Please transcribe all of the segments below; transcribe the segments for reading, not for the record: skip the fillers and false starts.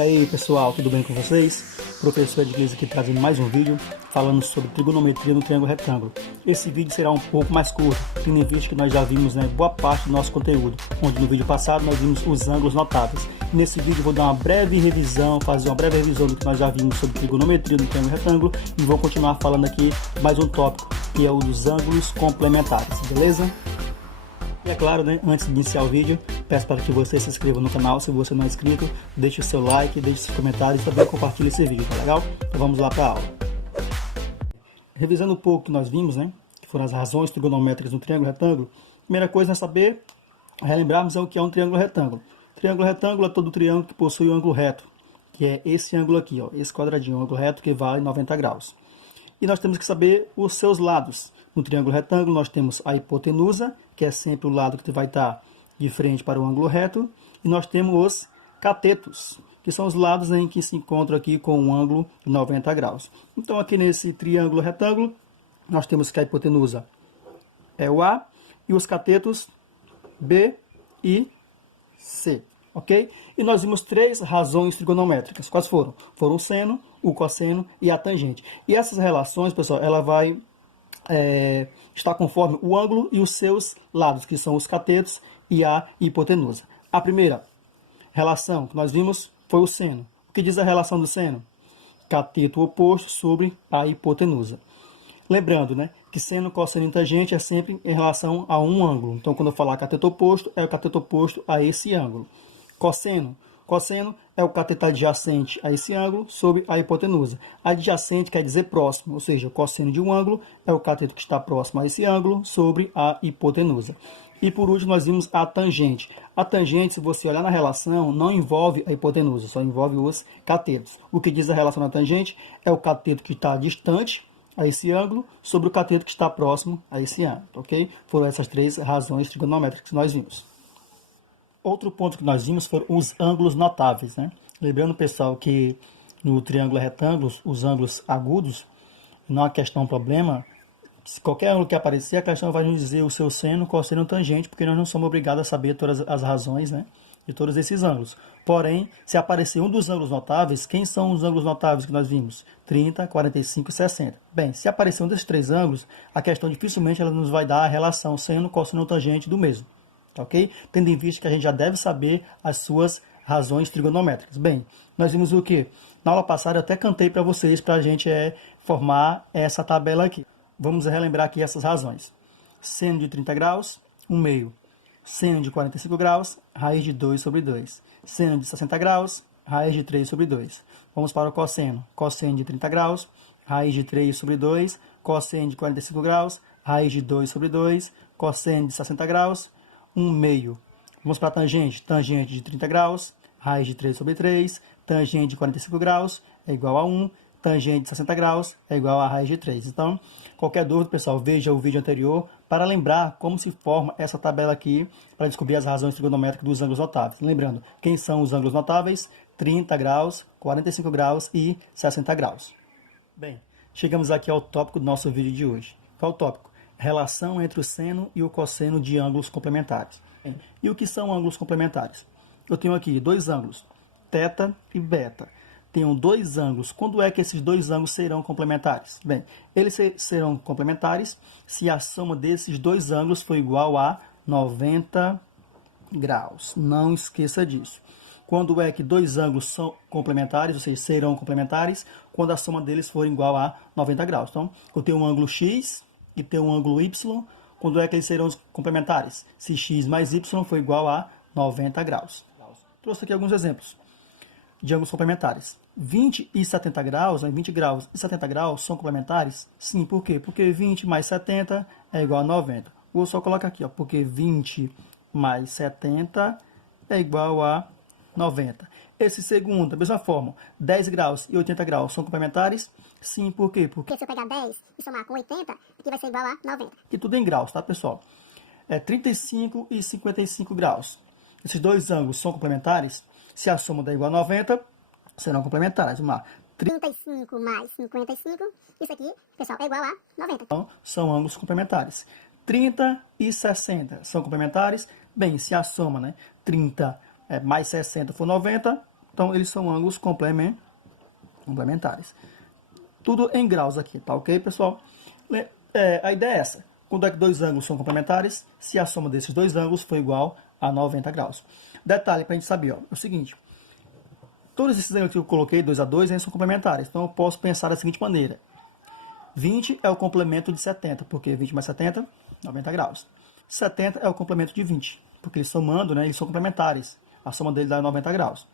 E aí pessoal, tudo bem com vocês? Professor Edgley aqui trazendo mais um vídeo falando sobre trigonometria no triângulo retângulo. Esse vídeo será um pouco mais curto, tendo em vista que nós já vimos boa parte do nosso conteúdo, onde no vídeo passado nós vimos os ângulos notáveis. Nesse vídeo eu vou dar uma breve revisão, fazer uma breve revisão do que nós já vimos sobre trigonometria no triângulo retângulo e vou continuar falando aqui mais um tópico, que é o dos ângulos complementares, beleza? E é claro, antes de iniciar o vídeo, peço para que você se inscreva no canal se você não é inscrito, deixe o seu like, deixe seus comentários e também compartilhe esse vídeo, tá legal? Então vamos lá para a aula. Revisando um pouco o que nós vimos, que foram as razões trigonométricas do triângulo retângulo, a primeira coisa é saber, relembrarmos o que é um triângulo retângulo. Triângulo retângulo é todo triângulo que possui um ângulo reto, que é esse ângulo aqui, esse quadradinho, um ângulo reto que vale 90 graus. E nós temos que saber os seus lados. No triângulo retângulo nós temos a hipotenusa, que é sempre o lado que vai estar de frente para o ângulo reto, e nós temos os catetos, que são os lados em que se encontram aqui com um ângulo de 90 graus. Então aqui nesse triângulo retângulo, nós temos que a hipotenusa é o A, e os catetos B e C, ok? E nós vimos três razões trigonométricas. Quais foram? Foram o seno, o cosseno e a tangente. E essas relações, pessoal, ela vai estar conforme o ângulo e os seus lados, que são os catetos e a hipotenusa. A primeira relação que nós vimos foi o seno. O que diz a relação do seno? Cateto oposto sobre a hipotenusa. Lembrando, que seno, cosseno e tangente é sempre em relação a um ângulo. Então, quando eu falar cateto oposto, é o cateto oposto a esse ângulo. Cosseno. Cosseno é o cateto adjacente a esse ângulo sobre a hipotenusa. Adjacente quer dizer próximo, ou seja, o cosseno de um ângulo é o cateto que está próximo a esse ângulo sobre a hipotenusa. E por último nós vimos a tangente. A tangente, se você olhar na relação, não envolve a hipotenusa, só envolve os catetos. O que diz a relação da tangente é o cateto que está distante a esse ângulo sobre o cateto que está próximo a esse ângulo, ok? Foram essas três razões trigonométricas que nós vimos. Outro ponto que nós vimos foram os ângulos notáveis, Lembrando, pessoal, que no triângulo retângulo, os ângulos agudos, não há questão problema. Se qualquer ângulo que aparecer, a questão vai nos dizer o seu seno, cosseno, tangente, porque nós não somos obrigados a saber todas as razões, de todos esses ângulos. Porém, se aparecer um dos ângulos notáveis, quem são os ângulos notáveis que nós vimos? 30, 45 e 60. Bem, se aparecer um desses três ângulos, a questão dificilmente ela nos vai dar a relação seno, cosseno, tangente do mesmo. Ok? Tendo em vista que a gente já deve saber as suas razões trigonométricas. Bem, nós vimos o que? Na aula passada eu até cantei para vocês para a gente formar essa tabela aqui. Vamos relembrar aqui essas razões. Seno de 30 graus, 1 meio. Seno de 45 graus, raiz de 2 sobre 2. Seno de 60 graus, raiz de 3 sobre 2. Vamos para o cosseno. Cosseno de 30 graus, raiz de 3 sobre 2. Cosseno de 45 graus, raiz de 2 sobre 2. Cosseno de 60 graus, 1 meio. Vamos para a tangente. Tangente de 30 graus, raiz de 3 sobre 3. Tangente de 45 graus é igual a 1. Tangente de 60 graus é igual a raiz de 3. Então, qualquer dúvida, pessoal, veja o vídeo anterior para lembrar como se forma essa tabela aqui para descobrir as razões trigonométricas dos ângulos notáveis. Lembrando, quem são os ângulos notáveis? 30 graus, 45 graus e 60 graus. Bem, chegamos aqui ao tópico do nosso vídeo de hoje. Qual o tópico? Relação entre o seno e o cosseno de ângulos complementares. Bem, e o que são ângulos complementares? Eu tenho aqui dois ângulos, θ e beta. Tenho dois ângulos. Quando é que esses dois ângulos serão complementares? Bem, eles serão complementares se a soma desses dois ângulos for igual a 90 graus. Não esqueça disso. Quando é que dois ângulos são complementares, ou seja, serão complementares, quando a soma deles for igual a 90 graus. Então, eu tenho um ângulo x e tenho um ângulo y. Quando é que eles serão complementares? Se x mais y for igual a 90 graus. Trouxe aqui alguns exemplos de ângulos complementares. 20 e 70 graus, 20 graus e 70 graus são complementares? Sim, por quê? Porque 20 mais 70 é igual a 90. Vou só colocar aqui, porque 20 mais 70 é igual a 90. Esse segundo, da mesma forma, 10 graus e 80 graus são complementares? Sim, por quê? Porque se eu pegar 10 e somar com 80, aqui vai ser igual a 90. E tudo em graus, tá, pessoal? 35 e 55 graus. Esses dois ângulos são complementares? Se a soma der igual a 90, serão complementares. Vamos lá. 35 mais 55, isso aqui, pessoal, é igual a 90. Então, são ângulos complementares. 30 e 60 são complementares? Bem, se a soma, 30 mais 60 for 90, Então, eles são ângulos complementares. Tudo em graus aqui, tá ok, pessoal? A ideia é essa. Quando é que dois ângulos são complementares? Se a soma desses dois ângulos for igual a 90 graus. Detalhe para a gente saber, ó, é o seguinte. Todos esses ângulos que eu coloquei, 2 a 2, eles são complementares. Então, eu posso pensar da seguinte maneira. 20 é o complemento de 70, porque 20 mais 70, 90 graus. 70 é o complemento de 20, porque eles somando, né, eles são complementares. A soma deles dá 90 graus.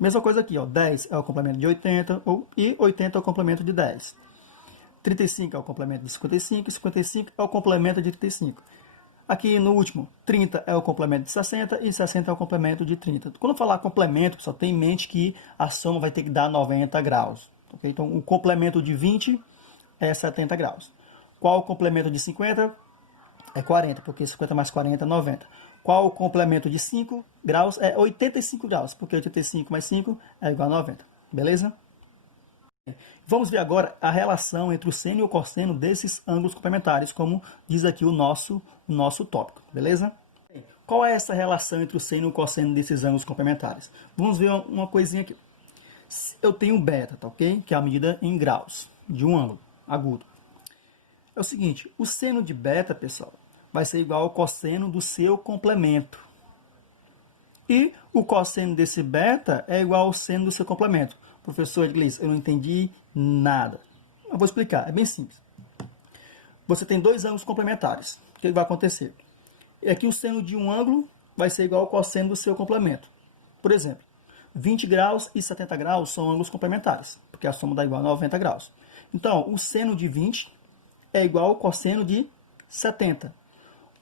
Mesma coisa aqui, ó, 10 é o complemento de 80 e 80 é o complemento de 10. 35 é o complemento de 55 e 55 é o complemento de 35. Aqui no último, 30 é o complemento de 60 e 60 é o complemento de 30. Quando eu falar complemento, pessoal, tenha em mente que a soma vai ter que dar 90 graus. Okay? Então, o complemento de 20 é 70 graus. Qual o complemento de 50? É 40, porque 50 mais 40 é 90. Qual o complemento de 5 graus? É 85 graus, porque 85 mais 5 é igual a 90. Beleza? Vamos ver agora a relação entre o seno e o cosseno desses ângulos complementares, como diz aqui o nosso tópico. Beleza? Qual é essa relação entre o seno e o cosseno desses ângulos complementares? Vamos ver uma coisinha aqui. Eu tenho beta, tá ok? Que é a medida em graus de um ângulo agudo. É o seguinte, o seno de beta, pessoal, vai ser igual ao cosseno do seu complemento. E o cosseno desse beta é igual ao seno do seu complemento. Professor Edglis, eu não entendi nada. Eu vou explicar, é bem simples. Você tem dois ângulos complementares. O que vai acontecer? Aqui o seno de um ângulo vai ser igual ao cosseno do seu complemento. Por exemplo, 20 graus e 70 graus são ângulos complementares, porque a soma dá igual a 90 graus. Então, o seno de 20 é igual ao cosseno de 70.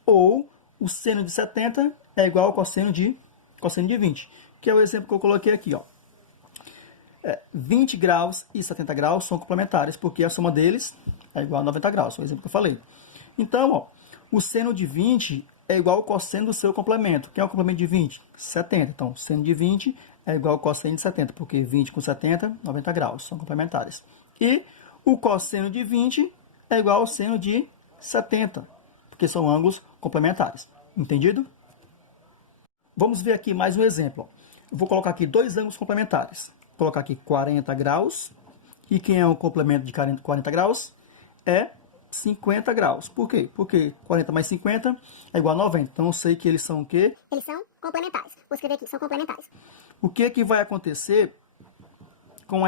Ou o seno de 70 é igual ao cosseno de 20, que é o exemplo que eu coloquei aqui, ó. 20 graus e 70 graus são complementares, porque a soma deles é igual a 90 graus, foi o exemplo que eu falei. Então, ó, o seno de 20 é igual ao cosseno do seu complemento. Quem é o complemento de 20? 70. Então, seno de 20 é igual ao cosseno de 70, porque 20 com 70, 90 graus, são complementares. E o cosseno de 20 é igual ao seno de 70, porque são ângulos complementares. Entendido? Vamos ver aqui mais um exemplo. Eu vou colocar aqui dois ângulos complementares. Vou colocar aqui 40 graus. E quem é o complemento de 40 graus? É 50 graus. Por quê? Porque 40 mais 50 é igual a 90. Então, eu sei que eles são o quê? Eles são complementares. Vou escrever aqui, são complementares. O que vai acontecer com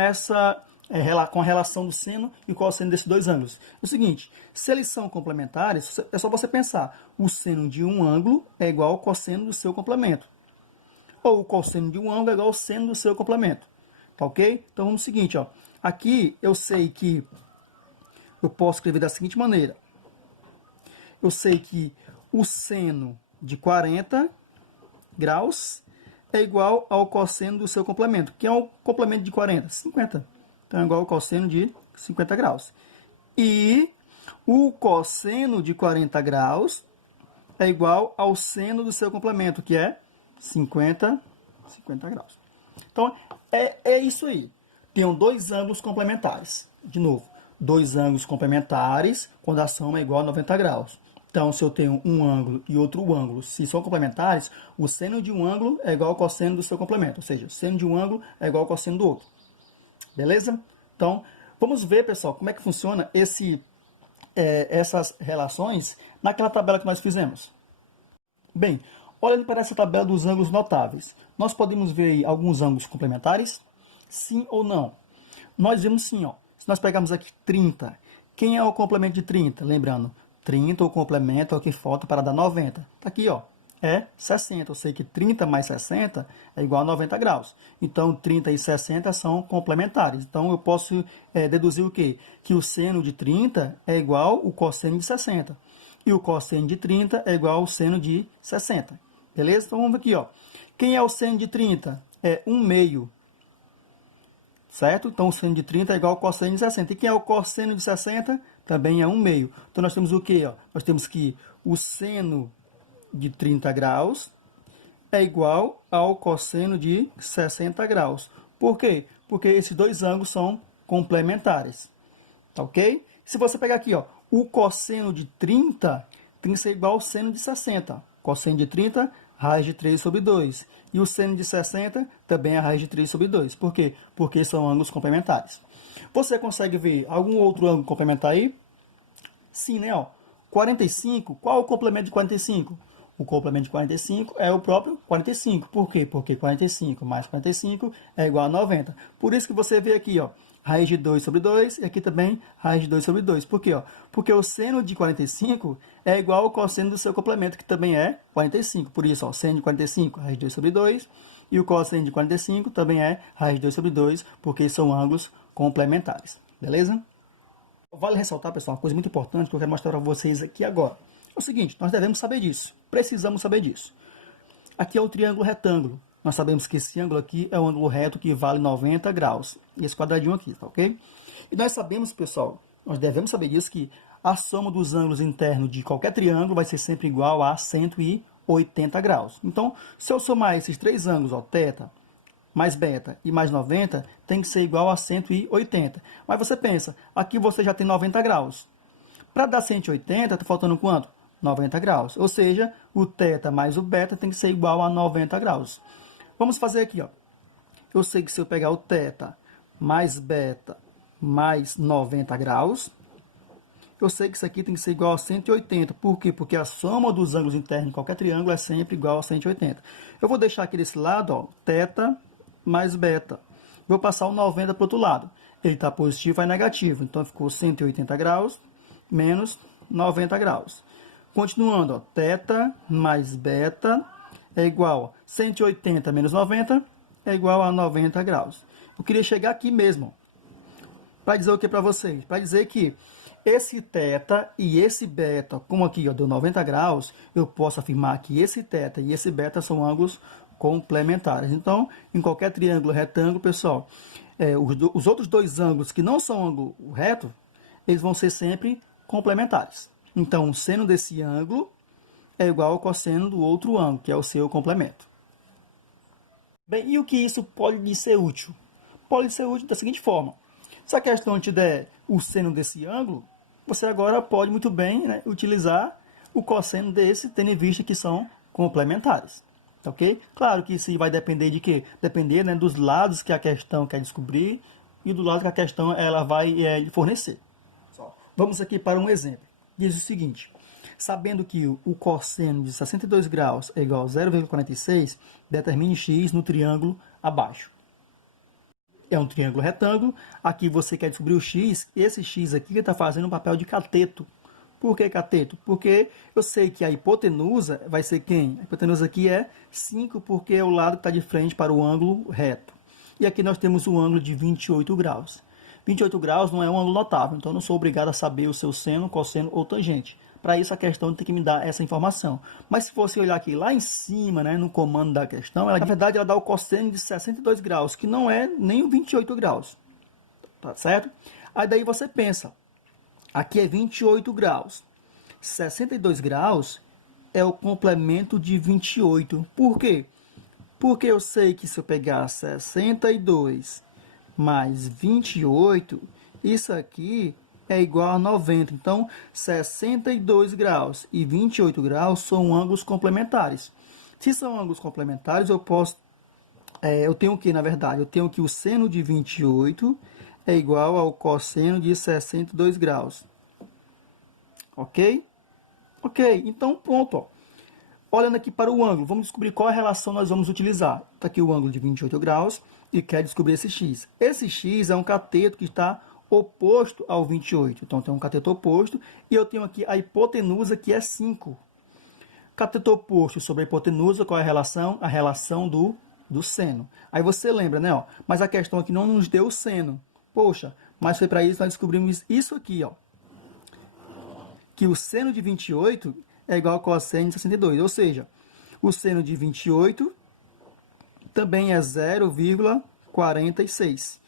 com a relação do seno e o cosseno desses dois ângulos? É o seguinte, se eles são complementares, é só você pensar. O seno de um ângulo é igual ao cosseno do seu complemento. Ou o cosseno de um ângulo é igual ao seno do seu complemento. Tá ok? Então, vamos ao seguinte, ó. Aqui eu sei que eu posso escrever da seguinte maneira. Eu sei que o seno de 40 graus é igual ao cosseno do seu complemento. Que é o complemento de 40? 50. Então, é igual ao cosseno de 50 graus. E o cosseno de 40 graus é igual ao seno do seu complemento, que é 50 graus. Então, é isso aí. Tenho dois ângulos complementares. De novo, dois ângulos complementares quando a soma é igual a 90 graus. Então, se eu tenho um ângulo e outro ângulo, se são complementares, o seno de um ângulo é igual ao cosseno do seu complemento. Ou seja, o seno de um ângulo é igual ao cosseno do outro. Beleza? Então, vamos ver, pessoal, como é que funciona essas relações naquela tabela que nós fizemos. Bem, olhando para essa tabela dos ângulos notáveis, nós podemos ver aí alguns ângulos complementares? Sim ou não? Nós vemos sim, ó. Se nós pegarmos aqui 30, quem é o complemento de 30? Lembrando, 30, o complemento é o que falta para dar 90. Está aqui, ó. É 60. Eu sei que 30 mais 60 é igual a 90 graus. Então, 30 e 60 são complementares. Então, eu posso deduzir o quê? Que o seno de 30 é igual ao cosseno de 60. E o cosseno de 30 é igual ao seno de 60. Beleza? Então, vamos ver aqui, ó. Quem é o seno de 30? É 1/2. Certo? Então, o seno de 30 é igual ao cosseno de 60. E quem é o cosseno de 60? Também é 1/2. Então, nós temos o quê? Ó? Nós temos que o seno de 30 graus é igual ao cosseno de 60 graus. Por quê? Porque esses dois ângulos são complementares. Tá ok? Se você pegar aqui, ó, o cosseno de 30 tem que ser igual ao seno de 60. Cosseno de 30 raiz de 3 sobre 2. E o seno de 60 também é a raiz de 3 sobre 2. Por quê? Porque são ângulos complementares. Você consegue ver algum outro ângulo complementar aí? Sim, né? Ó, 45, qual o complemento de 45? O complemento de 45 é o próprio 45. Por quê? Porque 45 mais 45 é igual a 90. Por isso que você vê aqui, ó, raiz de 2 sobre 2 e aqui também raiz de 2 sobre 2. Por quê? Ó? Porque o seno de 45 é igual ao cosseno do seu complemento, que também é 45. Por isso, ó, seno de 45, raiz de 2 sobre 2. E o cosseno de 45 também é raiz de 2 sobre 2, porque são ângulos complementares. Beleza? Vale ressaltar, pessoal, uma coisa muito importante que eu quero mostrar para vocês aqui agora. É o seguinte, nós devemos saber disso. Precisamos saber disso. Aqui é o triângulo retângulo. Nós sabemos que esse ângulo aqui é um ângulo reto que vale 90 graus. E esse quadradinho aqui, tá ok? E nós sabemos, pessoal, nós devemos saber disso, que a soma dos ângulos internos de qualquer triângulo vai ser sempre igual a 180 graus. Então, se eu somar esses três ângulos, ó, θ, mais beta e mais 90, tem que ser igual a 180. Mas você pensa, aqui você já tem 90 graus. Para dar 180, está faltando quanto? 90 graus. Ou seja, o θ mais o beta tem que ser igual a 90 graus. Vamos fazer aqui, ó. Eu sei que se eu pegar o θ mais beta mais 90 graus, eu sei que isso aqui tem que ser igual a 180. Por quê? Porque a soma dos ângulos internos de qualquer triângulo é sempre igual a 180. Eu vou deixar aqui desse lado, ó, θ mais beta. Vou passar o 90 para o outro lado. Ele está positivo, vai negativo. Então, ficou 180 graus menos 90 graus. Continuando, ó, θ mais beta é igual a 180 menos 90 é igual a 90 graus. Eu queria chegar aqui mesmo. Para dizer o que para vocês? Para dizer que esse θ e esse beta, como aqui ó, deu 90 graus, eu posso afirmar que esse θ e esse beta são ângulos complementares. Então, em qualquer triângulo retângulo, pessoal, os outros dois ângulos que não são ângulo reto, eles vão ser sempre complementares. Então, o seno desse ângulo é igual ao cosseno do outro ângulo, que é o seu complemento. Bem, e o que isso pode ser útil? Pode ser útil da seguinte forma. Se a questão te der o seno desse ângulo, você agora pode muito bem, né, utilizar o cosseno desse, tendo em vista que são complementares. Ok? Claro que isso vai depender de quê? Depender, né, dos lados que a questão quer descobrir e do lado que a questão ela vai fornecer. Vamos aqui para um exemplo. Diz o seguinte: sabendo que o cosseno de 62 graus é igual a 0,46, determine x no triângulo abaixo. É um triângulo retângulo. Aqui você quer descobrir o x. Esse x aqui está fazendo um papel de cateto. Por que cateto? Porque eu sei que a hipotenusa vai ser quem? A hipotenusa aqui é 5, porque é o lado que está de frente para o ângulo reto. E aqui nós temos um ângulo de 28 graus. 28 graus não é um ângulo notável, então eu não sou obrigado a saber o seu seno, cosseno ou tangente. Para isso a questão tem que me dar essa informação. Mas se você olhar aqui lá em cima, né, no comando da questão, na verdade ela dá o cosseno de 62 graus, que não é nem o 28 graus. Tá certo? Aí daí você pensa, aqui é 28 graus. 62 graus é o complemento de 28. Por quê? Porque eu sei que se eu pegar 62 mais 28, isso aqui é igual a 90. Então, 62 graus e 28 graus são ângulos complementares. Se são ângulos complementares, eu tenho que, na verdade, eu tenho que o seno de 28 é igual ao cosseno de 62 graus. Ok? Ok, então pronto. Ó. Olhando aqui para o ângulo, vamos descobrir qual a relação nós vamos utilizar. Está aqui o ângulo de 28 graus e quer descobrir esse x. Esse x é um cateto que está oposto ao 28. Então, tem um cateto oposto e eu tenho aqui a hipotenusa, que é 5. Cateto oposto sobre a hipotenusa, qual é a relação? A relação do seno. Aí você lembra, né? Ó, mas a questão aqui não nos deu o seno. Poxa, mas foi para isso que nós descobrimos isso aqui, ó. Que o seno de 28 é igual ao cosseno de 62. Ou seja, o seno de 28 também é 0,46.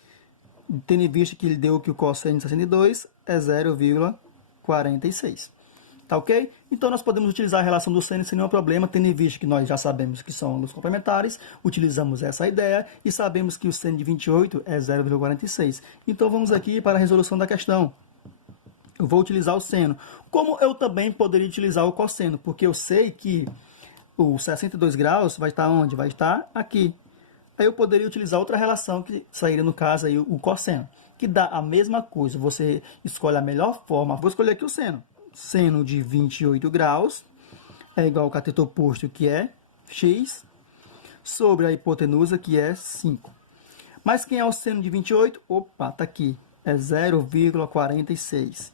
Tendo em vista que ele deu que o cosseno de 62 é 0,46. Tá ok? Então, nós podemos utilizar a relação do seno sem nenhum problema, tendo em vista que nós já sabemos que são ângulos complementares, utilizamos essa ideia e sabemos que o seno de 28 é 0,46. Então, vamos aqui para a resolução da questão. Eu vou utilizar o seno. Como eu também poderia utilizar o cosseno, porque eu sei que o 62 graus vai estar onde? Vai estar aqui. Aí eu poderia utilizar outra relação que sairia no caso aí o cosseno, que dá a mesma coisa. Você escolhe a melhor forma. Vou escolher aqui o seno. Seno de 28 graus é igual ao cateto oposto, que é x, sobre a hipotenusa, que é 5. Mas quem é o seno de 28? Opa, tá aqui. É 0,46,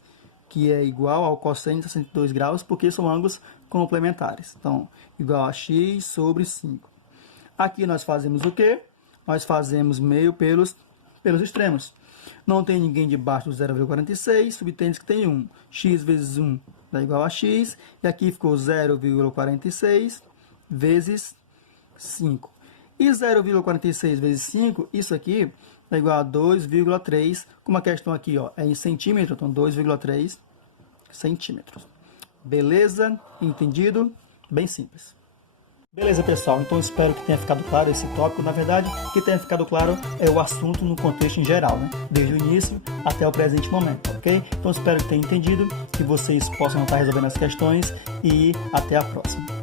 que é igual ao cosseno de 62 graus, porque são ângulos complementares. Então, igual a x sobre 5. Aqui nós fazemos o quê? Nós fazemos meio pelos extremos. Não tem ninguém debaixo do 0,46, subtende que tem 1. X vezes 1 dá igual a x. E aqui ficou 0,46 vezes 5. E 0,46 vezes 5, isso aqui é igual a 2,3. Como a questão aqui ó, é em centímetro, então 2,3 centímetros. Beleza? Entendido? Bem simples. Beleza, pessoal? Então espero que tenha ficado claro esse tópico. Na verdade, que tenha ficado claro é o assunto no contexto em geral, né? Desde o início até o presente momento, ok? Então espero que tenha entendido, que vocês possam estar resolvendo as questões e até a próxima.